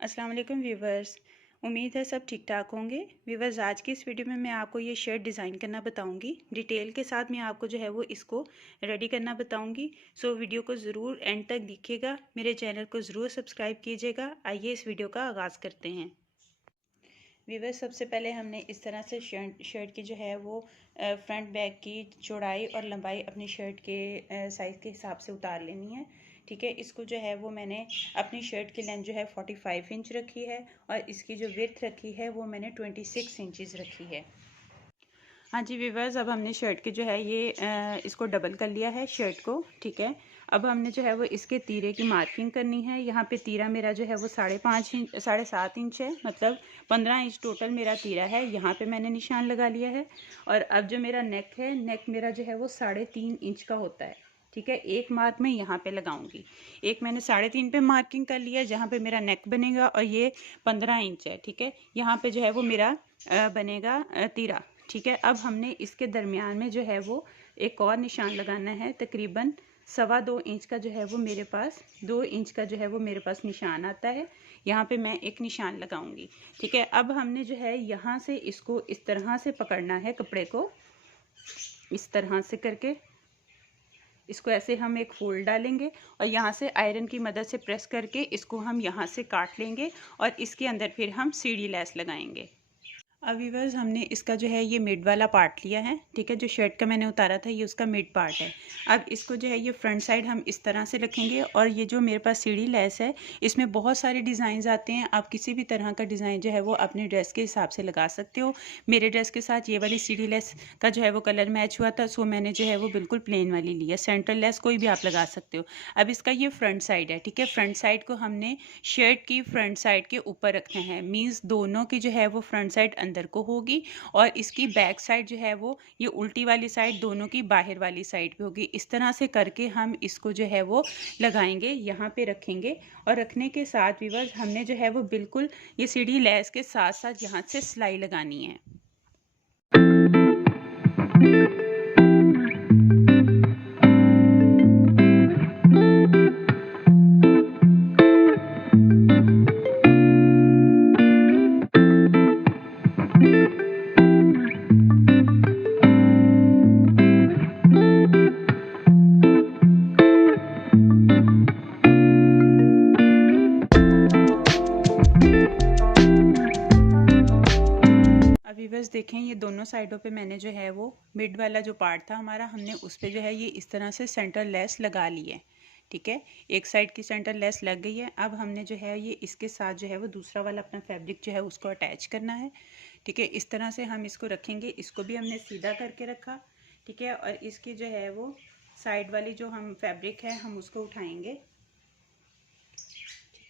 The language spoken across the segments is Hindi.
अस्सलाम वालेकुम व्यूवर्स। उम्मीद है सब ठीक ठाक होंगे। व्यूवर्स, आज की इस वीडियो में मैं आपको ये शर्ट डिज़ाइन करना बताऊंगी। डिटेल के साथ मैं आपको जो है वो इसको रेडी करना बताऊंगी। सो वीडियो को ज़रूर एंड तक देखिएगा। मेरे चैनल को ज़रूर सब्सक्राइब कीजिएगा। आइए इस वीडियो का आगाज़ करते हैं। व्यूवर्स, सबसे पहले हमने इस तरह से शर्ट की जो है वो फ्रंट बैक की चौड़ाई और लंबाई अपनी शर्ट के साइज़ के हिसाब से उतार लेनी है। ठीक है, इसको जो है वो मैंने अपनी शर्ट की लेंथ जो है 45 इंच रखी है और इसकी जो विड्थ रखी है वो मैंने 26 इंचज़ रखी है। हाँ जी व्यूवर्स, अब हमने शर्ट के जो है ये इसको डबल कर लिया है शर्ट को। ठीक है, अब हमने जो है वो इसके तीरे की मार्किंग करनी है। यहाँ पे तीरा मेरा जो है वो 5.5 इंच 7.5 इंच है, मतलब 15 इंच टोटल मेरा तीरा है। यहाँ पे मैंने निशान लगा लिया है। और अब जो मेरा नेक है, नेक मेरा जो है वो 3.5 इंच का होता है। ठीक है, एक मार्क मैं यहाँ पे लगाऊंगी। एक मैंने 3.5 पे मार्किंग कर लिया जहाँ पे मेरा नेक बनेगा, और ये 15 इंच है। ठीक है, यहाँ पे जो है वो मेरा बनेगा तीरा। ठीक है, अब हमने इसके दरमियान में जो है वो एक और निशान लगाना है। तकरीबन 2.25 इंच का जो है वो मेरे पास 2 इंच का जो है वो मेरे पास निशान आता है। यहाँ पे मैं एक निशान लगाऊंगी। ठीक है, अब हमने जो है यहाँ से इसको इस तरह से पकड़ना है, कपड़े को इस तरह से करके इसको ऐसे हम एक फोल्ड डालेंगे और यहाँ से आयरन की मदद से प्रेस करके इसको हम यहाँ से काट लेंगे और इसके अंदर फिर हम सीढ़ी लैस लगाएंगे। अब व्यूअर्स, हमने इसका जो है ये मिड वाला पार्ट लिया है। ठीक है, जो शर्ट का मैंने उतारा था ये उसका मिड पार्ट है। अब इसको जो है ये फ्रंट साइड हम इस तरह से रखेंगे और ये जो मेरे पास सीढ़ी लेस है इसमें बहुत सारे डिज़ाइन आते हैं। आप किसी भी तरह का डिज़ाइन जो है वो अपने ड्रेस के हिसाब से लगा सकते हो। मेरे ड्रेस के साथ ये वाली सीढ़ी लेस का जो है वो कलर मैच हुआ था, सो मैंने जो है वो बिल्कुल प्लेन वाली ली है। सेंटर लेस कोई भी आप लगा सकते हो। अब इसका ये फ्रंट साइड है। ठीक है, फ्रंट साइड को हमने शर्ट की फ्रंट साइड के ऊपर रखना है। मीन्स दोनों की जो है वो फ्रंट साइड अंदर को होगी और इसकी बैक साइड जो है वो ये उल्टी वाली साइड दोनों की बाहर वाली साइड पे होगी। इस तरह से करके हम इसको जो है वो लगाएंगे, यहाँ पे रखेंगे। और रखने के साथ व्यूअर्स, हमने जो है वो बिल्कुल ये सीढ़ी लैस के साथ साथ यहाँ से सिलाई लगानी है। अभी बस देखें, ये दोनों साइडों पे मैंने जो है वो मिड वाला जो पार्ट था हमारा, हमने उस पे जो है ये इस तरह से सेंटर लेस लगा ली है। ठीक है, एक साइड की सेंटर लेस लग गई है। अब हमने जो है ये इसके साथ जो है वो दूसरा वाला अपना फैब्रिक जो है उसको अटैच करना है। ठीक है, इस तरह से हम इसको रखेंगे। इसको भी हमने सीधा करके रखा। ठीक है, और इसकी जो है वो साइड वाली जो हम फैब्रिक है हम उसको उठाएंगे।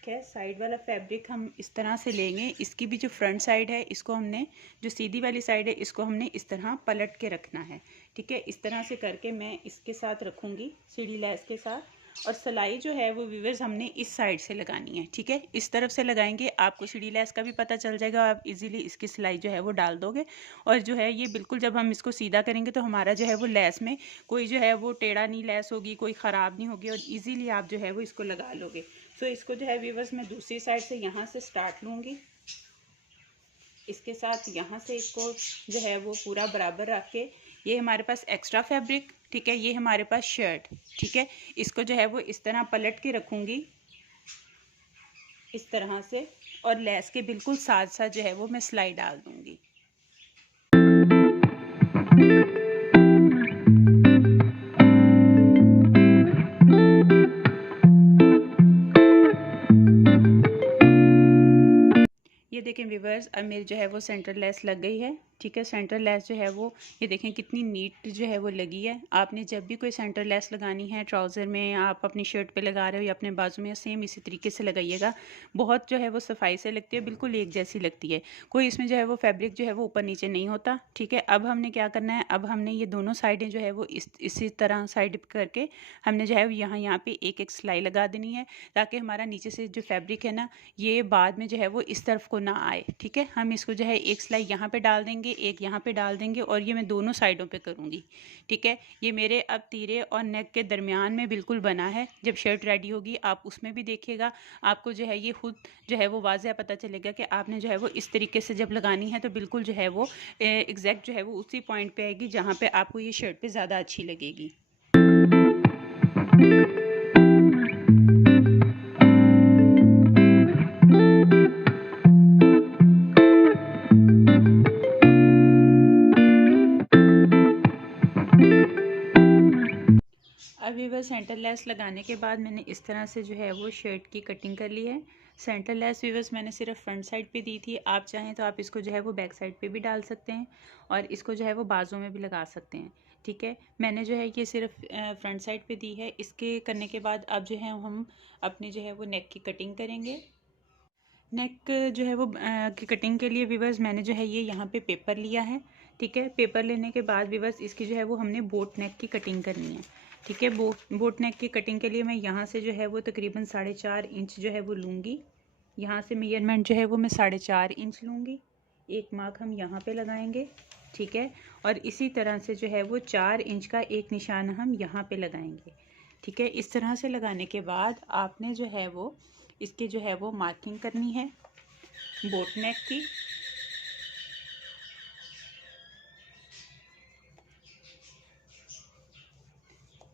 है, साइड वाला फैब्रिक हम इस तरह से लेंगे। इसकी भी जो फ्रंट साइड है इसको हमने, जो सीधी वाली साइड है इसको हमने इस तरह पलट के रखना है। ठीक है, इस तरह से करके मैं इसके साथ रखूँगी सीढ़ी लैस के साथ। और सिलाई जो है वो व्यूअर्स हमने इस साइड से लगानी है। ठीक है, इस तरफ से लगाएंगे, आपको सीढ़ी लैस का भी पता चल जाएगा, आप इजीली इसकी सिलाई जो है वो डाल दोगे। और जो है ये बिल्कुल जब हम इसको सीधा करेंगे तो हमारा जो है वो लैस में कोई जो है वो टेढ़ा नहीं लैस होगी, कोई ख़राब नहीं होगी और ईजीली आप जो है वो इसको लगा लोगे। सो इसको जो है व्यूअर्स मैं दूसरी साइड से यहाँ से स्टार्ट लूँगी, इसके साथ यहाँ से इसको जो है वो पूरा बराबर रख के, ये हमारे पास एक्स्ट्रा फैब्रिक, ठीक है, ये हमारे पास शर्ट। ठीक है, इसको जो है वो इस तरह पलट के रखूँगी इस तरह से, और लेस के बिल्कुल साथ साथ जो है वो मैं सिलाई डाल दूँगी। ये देखें व्यूअर्स, अब मेरी जो है वो सेंटर लेस लग गई है। ठीक है, सेंटर लेस जो है वो ये देखें कितनी नीट जो है वो लगी है। आपने जब भी कोई सेंटर लेस लगानी है ट्राउज़र में, आप अपनी शर्ट पे लगा रहे हो या अपने बाजू में, सेम इसी तरीके से लगाइएगा। बहुत जो है वो सफाई से लगती है, बिल्कुल एक जैसी लगती है। कोई इसमें जो है वो फैब्रिक जो है वो ऊपर नीचे नहीं होता। ठीक है, अब हमने क्या करना है, अब हमने ये दोनों साइडें जो है वो इसी तरह साइड करके हमने जो है यहाँ पे एक एक सिलाई लगा देनी है, ताकि हमारा नीचे से जो फैब्रिक है ना, ये बाद में जो है वो इस तरफ को ना आए। ठीक है, हम इसको जो है एक सिलाई यहाँ पे डाल देंगे देंगे, एक यहाँ पे डाल देंगे और ये मैं दोनों साइडों पे करूँगी। ठीक है, ये मेरे अब तीरे और नेक के दरमियान में बिल्कुल बना है। जब शर्ट रेडी होगी आप उसमें भी देखिएगा, आपको जो है ये खुद जो है वो वाज़ह पता चलेगा कि आपने जो है वो इस तरीके से जब लगानी है तो बिल्कुल जो है वो एग्जैक्ट जो है वो उसी पॉइंट पे आएगी जहाँ पे आपको ये शर्ट पे ज़्यादा अच्छी लगेगी। अभी बस सेंटर लेस लगाने के बाद मैंने इस तरह से जो है वो शर्ट की कटिंग कर ली है। सेंटर लेस वीवर्स मैंने सिर्फ फ्रंट साइड पे दी थी, आप चाहें तो आप इसको जो है वो बैक साइड पे भी डाल सकते हैं और इसको जो है वो बाजू में भी लगा सकते हैं। ठीक है, मैंने जो है ये सिर्फ फ्रंट साइड पे दी है। इसके करने के बाद अब जो है हम अपनी जो है वो नेक की कटिंग करेंगे। नेक जो है वो की कटिंग के लिए वीवर्स मैंने जो है ये यहाँ पे पेपर लिया है। ठीक है, पेपर लेने के बाद वीवर्स इसकी जो है वो हमने बोट नेक की कटिंग करनी है। ठीक है, बोट नेक की कटिंग के लिए मैं यहाँ से जो है वो तकरीबन 4.5 इंच जो है वो लूँगी। यहाँ से मेजरमेंट जो है वो मैं 4.5 इंच लूँगी। एक मार्क हम यहाँ पे लगाएंगे। ठीक है, और इसी तरह से जो है वो 4 इंच का एक निशान हम यहाँ पे लगाएंगे। ठीक है, इस तरह से लगाने के बाद आपने जो है वो इसकी जो है वो मार्किंग करनी है बोट नेक की।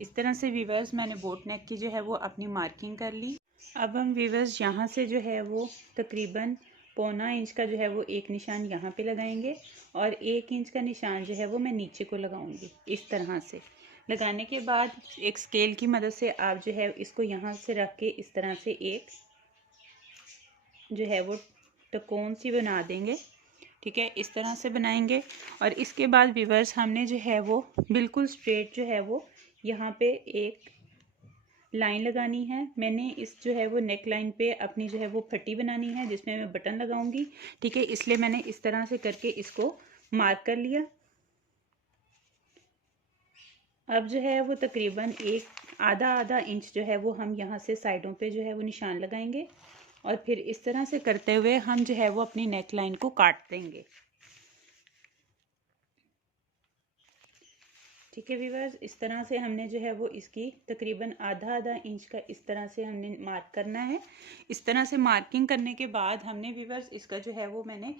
इस तरह से वीवर्स मैंने बोट नेक की जो है वो अपनी मार्किंग कर ली। अब हम वीवर्स यहाँ से जो है वो तकरीबन 1.25 इंच का जो है वो एक निशान यहाँ पे लगाएंगे और 1 इंच का निशान जो है वो मैं नीचे को लगाऊंगी। इस तरह से लगाने के बाद एक स्केल की मदद से आप जो है इसको यहाँ से रख के इस तरह से एक जो है वो त्रिकोण सी बना देंगे। ठीक है, इस तरह से बनाएंगे और इसके बाद वीवर्स हमने जो है वो बिल्कुल स्ट्रेट जो है वो यहाँ पे एक लाइन लगानी है। मैंने इस जो है वो नेक लाइन पे अपनी जो है वो पट्टी बनानी है जिसमें मैं बटन लगाऊंगी। ठीक है, इसलिए मैंने इस तरह से करके इसको मार्क कर लिया। अब जो है वो तकरीबन एक आधा इंच जो है वो हम यहाँ से साइडों पे जो है वो निशान लगाएंगे और फिर इस तरह से करते हुए हम जो है वो अपनी नेक लाइन को काट देंगे। ठीक है व्यूअर्स, इस तरह से हमने जो है वो इसकी तकरीबन आधा इंच का इस तरह से हमने मार्क करना है। इस तरह से मार्किंग करने के बाद हमने व्यूअर्स इसका जो है वो मैंने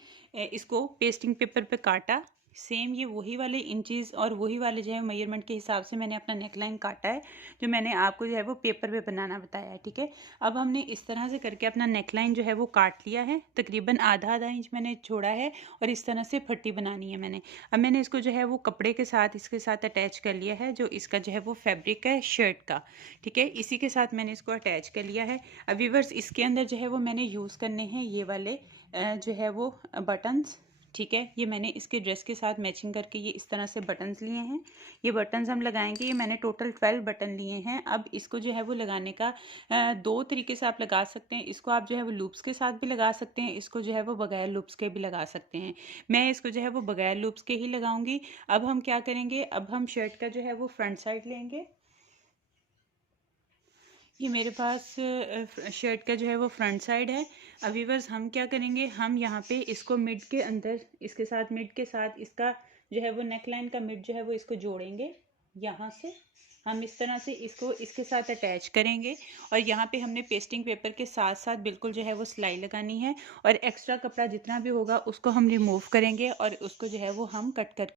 इसको पेस्टिंग पेपर पे काटा। सेम ये वही वाले इंचेस और वही वाले जो है मेजरमेंट के हिसाब से मैंने अपना नेक लाइन काटा है जो मैंने आपको जो है वो पेपर पे बनाना बताया है। ठीक है, अब हमने इस तरह से करके अपना नेक लाइन जो है वो काट लिया है। तकरीबन आधा इंच मैंने छोड़ा है और इस तरह से पट्टी बनानी है मैंने। अब मैंने इसको जो है वो कपड़े के साथ इसके साथ अटैच कर लिया है, जो इसका जो है वो फैब्रिक है शर्ट का। ठीक है, इसी के साथ मैंने इसको अटैच कर लिया है। अब व्यूअर्स इसके अंदर जो है वो मैंने यूज़ करने हैं ये वाले जो है वो बटन्स। ठीक है, ये मैंने इसके ड्रेस के साथ मैचिंग करके ये इस तरह से बटन्स लिए हैं। ये बटन्स हम लगाएंगे, ये मैंने टोटल 12 बटन लिए हैं। अब इसको जो है वो लगाने का 2 तरीके से आप लगा सकते हैं। इसको आप जो है वो लूप्स के साथ भी लगा सकते हैं, इसको जो है वो बगैर लूप्स के भी लगा सकते हैं। मैं इसको जो है वो बगैर लूप्स के ही लगाऊंगी। अब हम क्या करेंगे, अब हम शर्ट का जो है वो फ्रंट साइड लेंगे। ये मेरे पास शर्ट का जो है वो फ्रंट साइड है। अभी बस हम क्या करेंगे, हम यहाँ पे इसको मिड के अंदर इसके साथ मिड के साथ इसका जो है वो नेक लाइन का मिड जो है वो इसको जोड़ेंगे। यहाँ से हम इस तरह से इसको इसके साथ अटैच करेंगे और यहाँ पे हमने पेस्टिंग पेपर के साथ साथ बिल्कुल जो है वो सिलाई लगानी है और एक्स्ट्रा कपड़ा जितना भी होगा उसको हम रिमूव करेंगे और उसको जो है वो हम कट कर